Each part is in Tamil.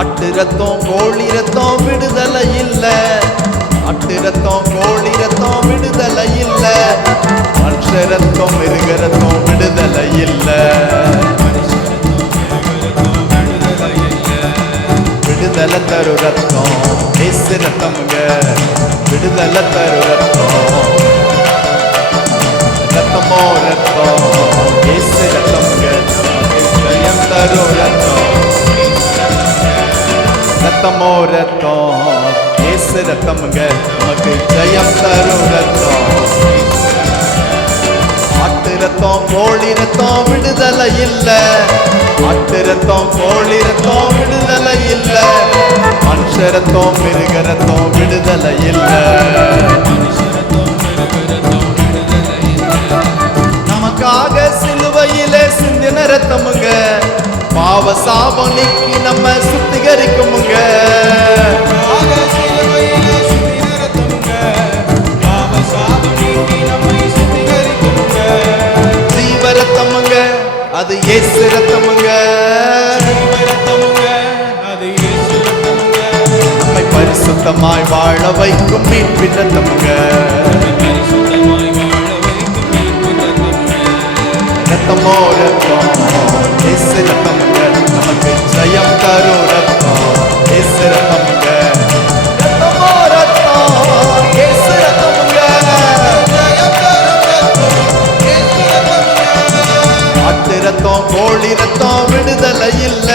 ஆட்டு ரத்தம் கோழி ரத்தம் விடுதலை இல்ல, ஆட்டு ரத்தம் கோழி ரத்தம் விடுதலை இல்ல, மனுஷ ரத்தம் மிருக ரத்தம் விடுதலை இல்ல. விடுதலை தரு ரத்தம் இயேசு ரத்தம்ங்க, விடுதலை தரு ரத்தம், ரத்தமோ ரத்தம் இயேசு ரத்தம்ங்க, ஜெயம் தரு ரத்தம், ரத்தமோ ரத்தம் இயேசு ரத்தம்ங்க, நமக்கு ஜெயம் தரு ரத்தம். ஆட்டு ரத்தம் கோழி ரத்தம் விடுதலை இல்ல, ஆட்டு ரத்தம் கோழி ரத்தம் விடுதலை இல்ல, மனுஷ ரத்தம் மிருக ரத்தம் விடுதலை இல்ல. நமக்காக சிலுவையிலே சிந்தின ரத்தமுங்க, பாவ சாபம் நீக்கி நம்ம சுத்திகரிக்குமுங்க. ஜீவ ரத்தமுங்க அது இயேசு ரத்தமுங்க, நம்மை பரிசுத்தமாய் வாழ வைக்கும் மீட்பின் ரத்தமுங்க. ரத்தமோ ரத்தம் இயேசு ரத்தமுங்க, நமக்கு ஜெயம் தரும் ரத்தம் இயேசு ரத்தமுங்க. ரத்தமோ ரத்தம் இயேசு ரத்தமுங்க, ஜெயம் தரும் ரத்தம் இயேசு ரத்தமுங்க. ஆட்டு ரத்தம் கோழி ரத்தம் விடுதலை இல்ல,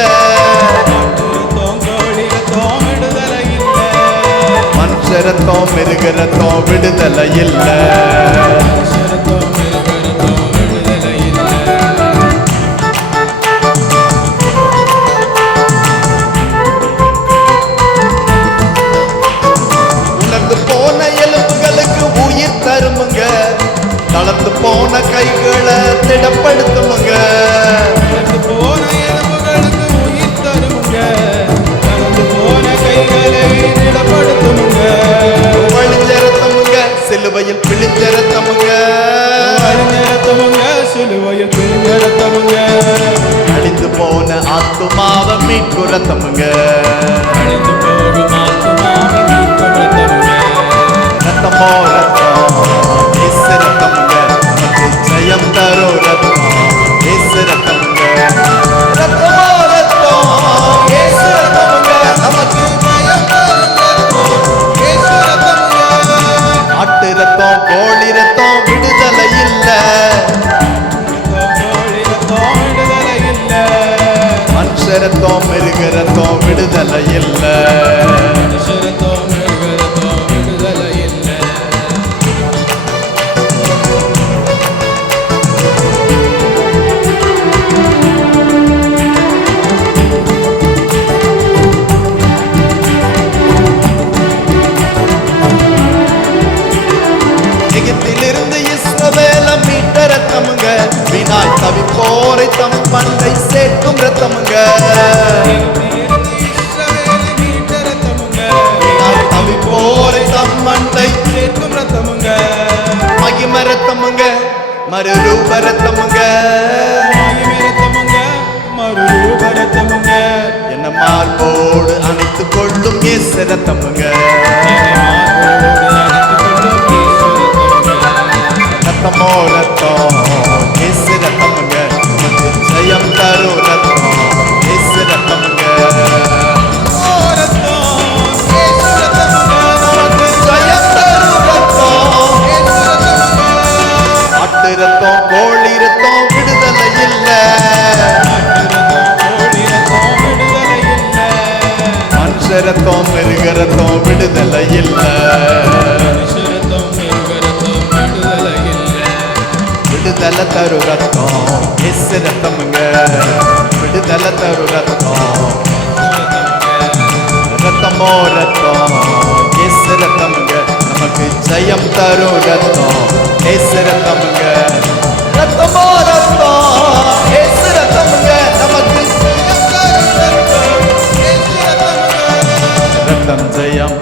மனுஷ ரத்தம் மிருக ரத்தம் விடுதலை இல்ல. தளர்ந்து போன கைகளை திடப்படுத்துமுங்க, வழிஞ்ச ரத்தமுங்க சிலுவையில் பிழிஞ்ச ரத்தமுங்க, அழிந்து போன ஆத்துமாவை மீட்கு ரத்தமுங்க. ரத்தமோ ரத்தம் இயேசு ரத்தமுங்க, நமக்கு ஜெயம் தரும் ரத்தம் இயேசு ரத்தமுங்க. ரத்தமோ ரத்தம் இயேசு ரத்தமுங்க, நமக்கு ஜெயம் தரும் ரத்தம் இயேசு ரத்தமுங்க. ஆட்டு ரத்தம் கோழி ரத்தம் விடுதலை இல்ல, மனுஷ ரத்தம் மிருக ரத்தம் விடுதலை இல்ல. வீணாய் தவிப்போரை தம் பண்டை சேர்க்கும் ரத்தமுங்க, வீணாய் தவிப்போரை தம் பண்டை சேர்க்கும் ரத்தமுங்க. மகிம ரத்தமுங்க மறுரூப ரத்தமுங்க, என்ன மார்போடு அணைத்துக் கொள்ளும் இயேசு ரத்தமுங்க. ரத்தமோ ரத்தம் இயேசு ரத்தமுங்க, நமக்கு ஜெயம் தரும் ரத்தம் இயேசு ரத்தமுங்க. ஆட்டு ரத்தம் கோழி ரத்தம் விடுதலை இல்ல, மனுஷ ரத்தம் மிருக ரத்தம் விடுதலை இல்ல. விடுதலை தரு ரத்தம் இயேசு ரத்தமுங்க, விடுதலை தரு ரத்தம். ரத்தமோ ரத்தம் இயேசு ரத்தமுங்க, நமக்கு ஜெயம் தரும் ரத்தம் இயேசு ரத்தமுங்க. ரத்தமோ ரத்தம் இயேசு ரத்தமுங்க, நமக்கு ஜெயம் தரும் ரத்தம் இயேசு ரத்தமுங்க. ரத்தம் ஜெயம்,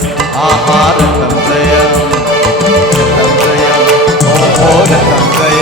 ஆஹா ரத்தம் ஜெயம், ரத்தம் ஜெயம், ஓஹோ ரத்தம் ஜெயம்.